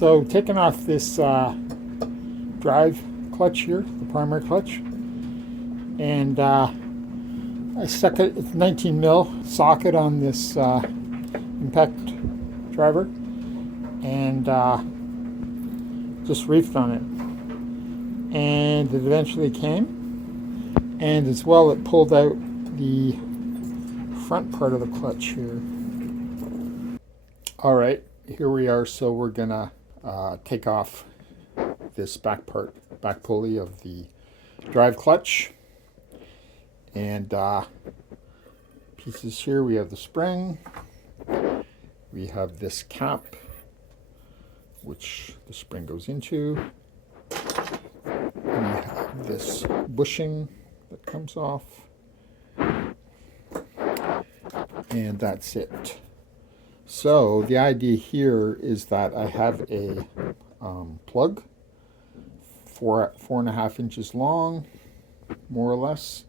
So taking off this drive clutch here, the primary clutch, and I stuck a 19 mil socket on this impact driver and just reefed on it, and it eventually came, and as well it pulled out the front part of the clutch here. All right, here we are. So we're gonna take off this back pulley of the drive clutch, and pieces here. We have the spring, we have this cap which the spring goes into, we have this bushing that comes off, and that's it. So the idea here is that I have a plug 4.5 inches long, more or less,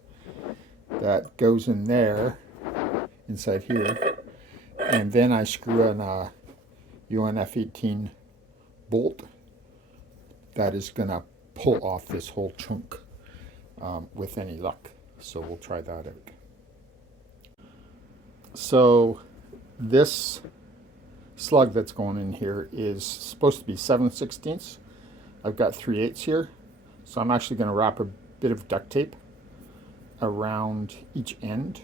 that goes in there, inside here, and then I screw in a UNF 18 bolt that is going to pull off this whole chunk with any luck. So we'll try that out. So this slug that's going in here is supposed to be 7/16. I've got 3/8 here, so I'm actually going to wrap a bit of duct tape around each end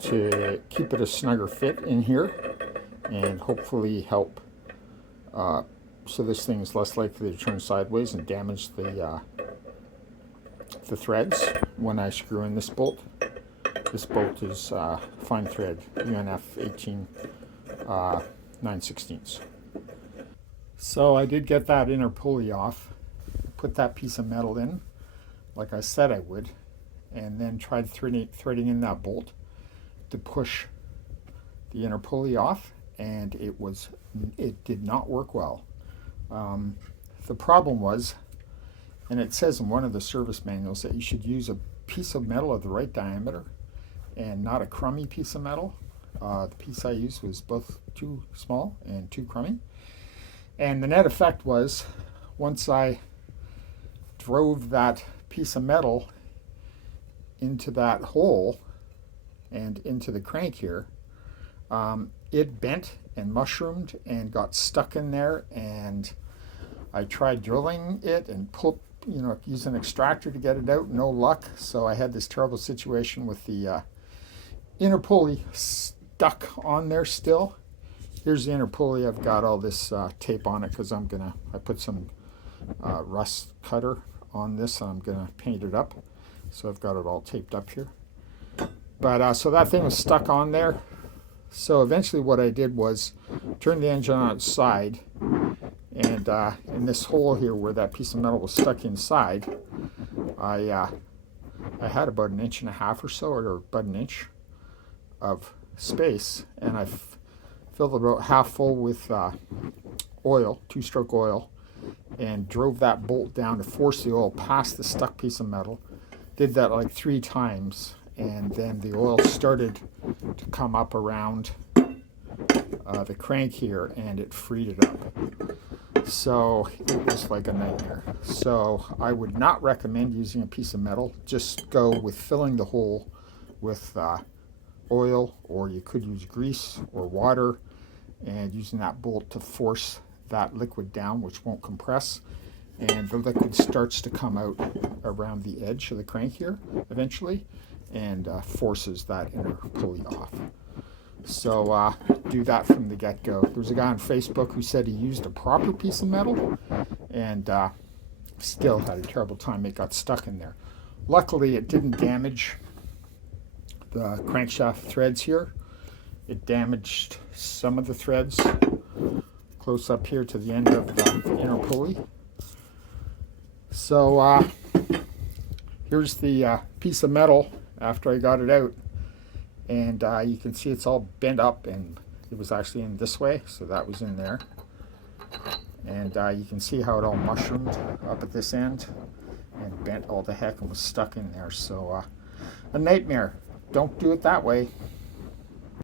to keep it a snugger fit in here, and hopefully help so this thing is less likely to turn sideways and damage the threads when I screw in this bolt. This bolt is fine thread, UNF 18 9/16. So I did get that inner pulley off, put that piece of metal in like I said I would, and then tried threading in that bolt to push the inner pulley off, and it did not work well. The problem was, and it says in one of the service manuals, that you should use a piece of metal of the right diameter and not a crummy piece of metal. The piece I used was both too small and too crummy. And the net effect was, once I drove that piece of metal into that hole and into the crank here, it bent and mushroomed and got stuck in there, and I tried drilling it and use an extractor to get it out, no luck. So I had this terrible situation with the inner pulley stuck on there still. Here's the inner pulley. I've got all this tape on it because I put some rust cutter on this, and I'm gonna paint it up. So I've got it all taped up here. But so that thing was stuck on there. So eventually what I did was turn the engine on its side, and in this hole here where that piece of metal was stuck inside, I had about 1.5 inches or so, or about an inch of space, and I filled it about half full with oil, 2-stroke oil, and drove that bolt down to force the oil past the stuck piece of metal. Did that like 3 times, and then the oil started to come up around the crank here, and it freed it up. So it was like a nightmare. So I would not recommend using a piece of metal. Just go with filling the hole with oil, or you could use grease or water, and using that bolt to force that liquid down, which won't compress, and the liquid starts to come out around the edge of the crank here eventually, and forces that inner pulley off. So do that from the get-go. There was a guy on Facebook who said he used a proper piece of metal and still had a terrible time. It got stuck in there. Luckily, it didn't damage the crankshaft threads here. It damaged some of the threads close up here to the end of the inner pulley. So here's the piece of metal after I got it out, and you can see it's all bent up, and it was actually in this way, so that was in there. And you can see how it all mushroomed up at this end and bent all the heck and was stuck in there. So a nightmare. Don't do it that way.